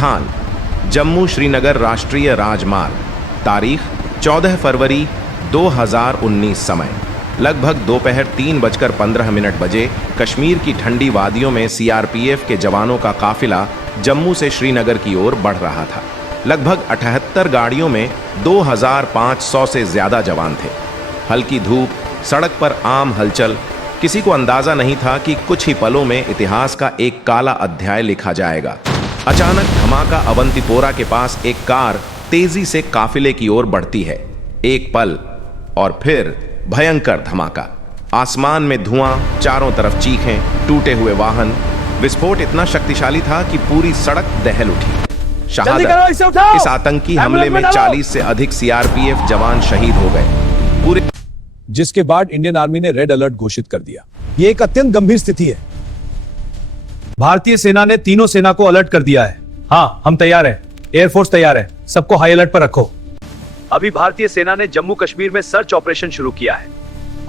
स्थान जम्मू श्रीनगर राष्ट्रीय राजमार्ग, तारीख 14 फरवरी 2019। समय लगभग दोपहर 3:15 बजे कश्मीर की ठंडी वादियों में सीआरपीएफ के जवानों का काफिला जम्मू से श्रीनगर की ओर बढ़ रहा था। लगभग 78 गाड़ियों में 2500 से ज्यादा जवान थे। हल्की धूप, सड़क पर आम हलचल। किसी को अंदाजा नहीं था कि कुछ ही पलों में इतिहास का एक काला अध्याय लिखा जाएगा। अचानक धमाका। अवंतीपोरा के पास एक कार तेजी से काफिले की ओर बढ़ती है। एक पल और फिर भयंकर धमाका। आसमान में धुआं, चारों तरफ चीखें, टूटे हुए वाहन। विस्फोट इतना शक्तिशाली था कि पूरी सड़क दहल उठी। शहादत। इस आतंकी हमले में 40 से अधिक सीआरपीएफ जवान शहीद हो गए। पूरे जिसके बाद इंडियन आर्मी ने रेड अलर्ट घोषित कर दिया। यह एक अत्यंत गंभीर स्थिति है। भारतीय सेना ने तीनों सेना को अलर्ट कर दिया है। हाँ, हम तैयार हैं। एयरफोर्स तैयार है। सबको हाई अलर्ट पर रखो। अभी भारतीय सेना ने जम्मू कश्मीर में सर्च ऑपरेशन शुरू किया है।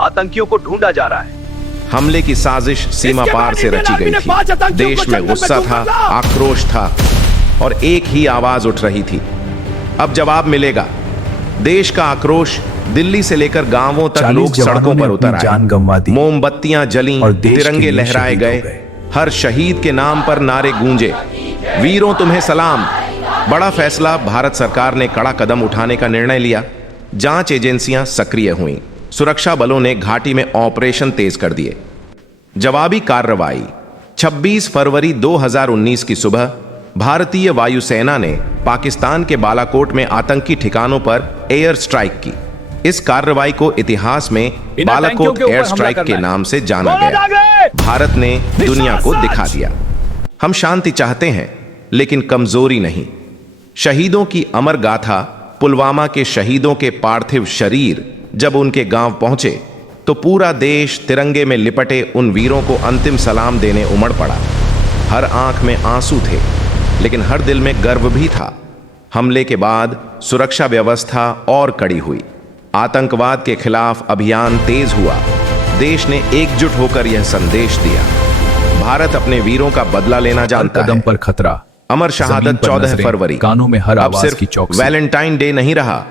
आतंकियों को ढूंढा जा रहा है। हमले की साजिश सीमा पार से रची गई थी। देश में गुस्सा था, आक्रोश था और एक ही आवाज उठ रही थी, अब जवाब मिलेगा। देश का आक्रोश। दिल्ली से लेकर गांवों तक लोग सड़कों पर उतर आए। मोमबत्तियां जलीं, तिरंगे लहराए गए। हर शहीद के नाम पर नारे गूंजे, वीरों तुम्हें सलाम। बड़ा फैसला। भारत सरकार ने कड़ा कदम उठाने का निर्णय लिया। जांच एजेंसियां सक्रिय हुईं। सुरक्षा बलों ने घाटी में ऑपरेशन तेज कर दिए। जवाबी कार्रवाई। 26 फरवरी 2019 की सुबह भारतीय वायुसेना ने पाकिस्तान के बालाकोट में आतंकी ठिकानों पर एयर स्ट्राइक की। इस कार्रवाई को इतिहास में बालाकोट एयर स्ट्राइक के नाम से जाना गया। भारत ने दुनिया को दिखा दिया, हम शांति चाहते हैं लेकिन कमजोरी नहीं। शहीदों की अमर गाथा। पुलवामा के शहीदों के पार्थिव शरीर जब उनके गांव पहुंचे तो पूरा देश तिरंगे में लिपटे उन वीरों को अंतिम सलाम देने उमड़ पड़ा। हर आंख में आंसू थे लेकिन हर दिल में गर्व भी था। हमले के बाद सुरक्षा व्यवस्था और कड़ी हुई। आतंकवाद के खिलाफ अभियान तेज हुआ। देश ने एकजुट होकर यह संदेश दिया, भारत अपने वीरों का बदला लेना जानता है। कदम पर खतरा। अमर शहादत 14 फरवरी। कानों में हर अब आवाज की सिर्फ चौकसी। वैलेंटाइन डे नहीं रहा,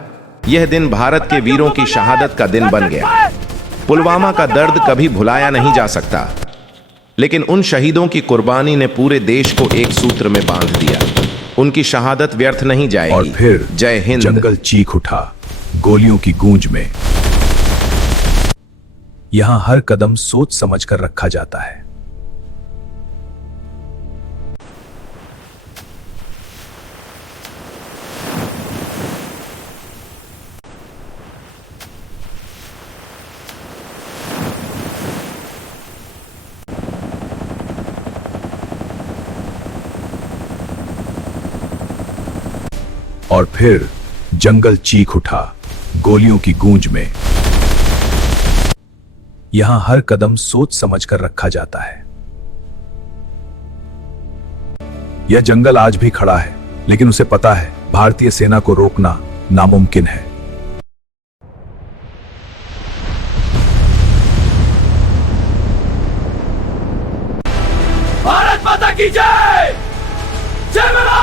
यह दिन भारत के वीरों की शहादत का दिन बन गया। पुलवामा का दर्द कभी भुलाया नहीं जा सकता, लेकिन उन शहीदों की कुर्बानी ने पूरे देश को एक सूत्र में बांध दिया। उनकी शहादत व्यर्थ नहीं जाएगी। और फिर जय हिंद। जंगल चीख उठा गोलियों की गूंज में। यहां हर कदम सोच समझ कर रखा जाता है। और फिर जंगल चीख उठा गोलियों की गूंज में। यहां हर कदम सोच समझ कर रखा जाता है। यह जंगल आज भी खड़ा है, लेकिन उसे पता है भारतीय सेना को रोकना नामुमकिन है। भारत माता की जय। जय माता।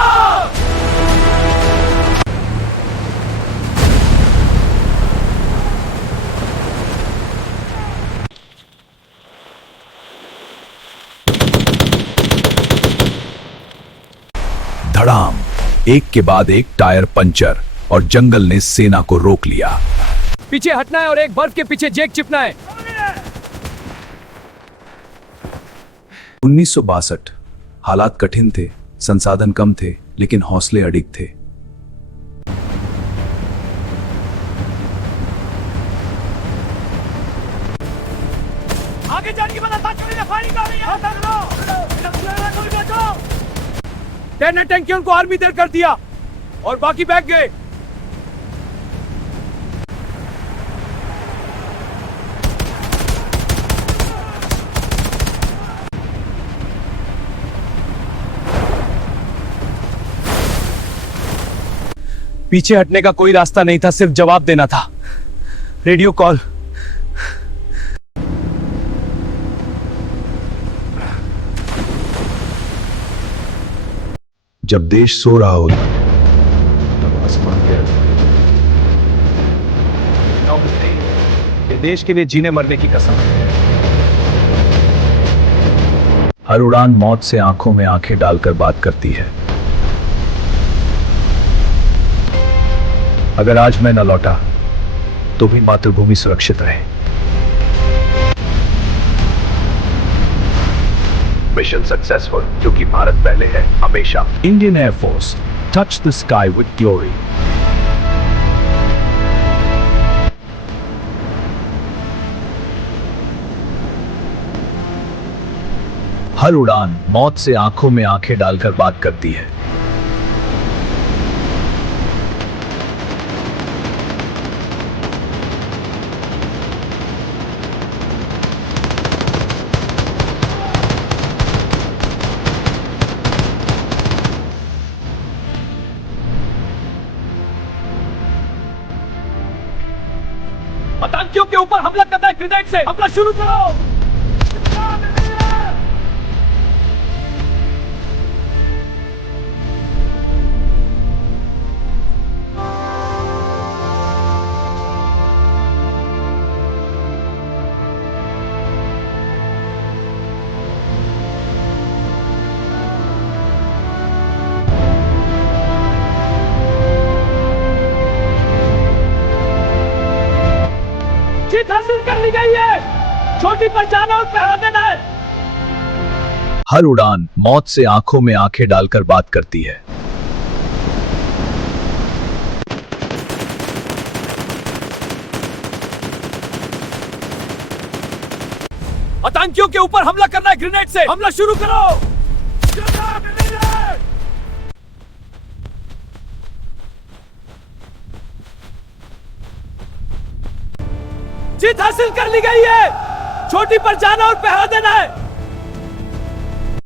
धड़ाम। एक के बाद एक टायर पंचर और जंगल ने सेना को रोक लिया। पीछे हटना है और एक बर्फ के पीछे जैक चिपना है। 1962। हालात कठिन थे, संसाधन कम थे, लेकिन हौसले अडिग थे। आगे जाने की मदद फायरिंग कर रही है। टेन टैंकियों को आर्मी देर कर दिया और बाकी बैग गए। पीछे हटने का कोई रास्ता नहीं था, सिर्फ जवाब देना था। Radio call. जब देश सो रहा होता तब आसमान पे ये देश के लिए जीने मरने की कसम है। हर उड़ान मौत से आंखों में आंखें डालकर बात करती है। अगर आज मैं न लौटा तो भी मातृभूमि सुरक्षित रहे। मिशन सक्सेसफुल, क्योंकि भारत पहले है हमेशा। Indian air force, touch the sky with glory. हर उड़ान मौत से आंखों में आंखें डालकर बात करती है। आतंकियों के ऊपर हमला करना है, ग्रेनेड से हमला शुरू करो। जीत हासिल कर ली गई है, छोटी पर जाना और पहरा देना है। हर उड़ान मौत से आंखों में आंखें डालकर बात करती है। आतंकियों के ऊपर हमला करना है, ग्रेनेड से हमला शुरू करो। जीत हासिल कर ली गई है, छोटी पर जाना और पहरा देना है।